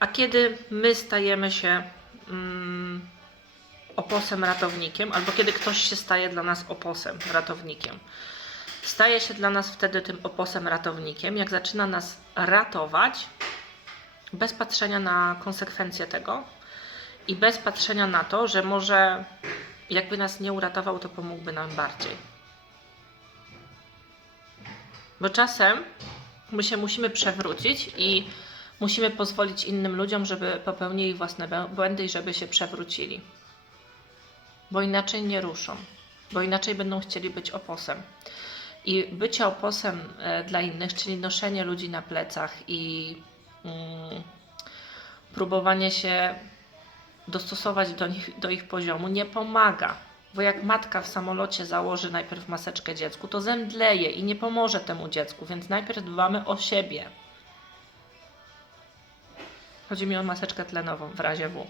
A kiedy my stajemy się mm, oposem ratownikiem, albo kiedy ktoś się staje dla nas oposem ratownikiem. Staje się dla nas wtedy tym oposem ratownikiem, jak zaczyna nas ratować bez patrzenia na konsekwencje tego i bez patrzenia na to, że może jakby nas nie uratował, to pomógłby nam bardziej. Bo czasem my się musimy przewrócić i musimy pozwolić innym ludziom, żeby popełnili własne błędy i żeby się przewrócili. Bo inaczej nie ruszą, bo inaczej będą chcieli być oposem. I bycie oposem e, dla innych, czyli noszenie ludzi na plecach i mm, próbowanie się dostosować do, nich, do ich poziomu, nie pomaga. Bo jak matka w samolocie założy najpierw maseczkę dziecku, to zemdleje i nie pomoże temu dziecku, więc najpierw dbamy o siebie. Chodzi mi o maseczkę tlenową w razie W.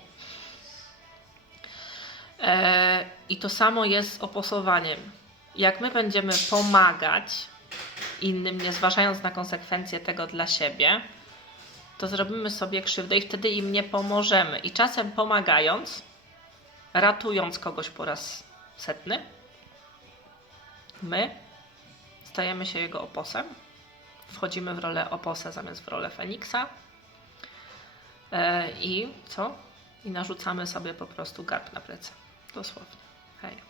E, I to samo jest z oposowaniem. Jak my będziemy pomagać innym, nie zważając na konsekwencje tego dla siebie, to zrobimy sobie krzywdę i wtedy im nie pomożemy. I czasem pomagając, ratując kogoś po raz setny, my stajemy się jego oposem, wchodzimy w rolę oposa zamiast w rolę Feniksa E, I co? I narzucamy sobie po prostu garb na plecy. Dosłownie. Hej.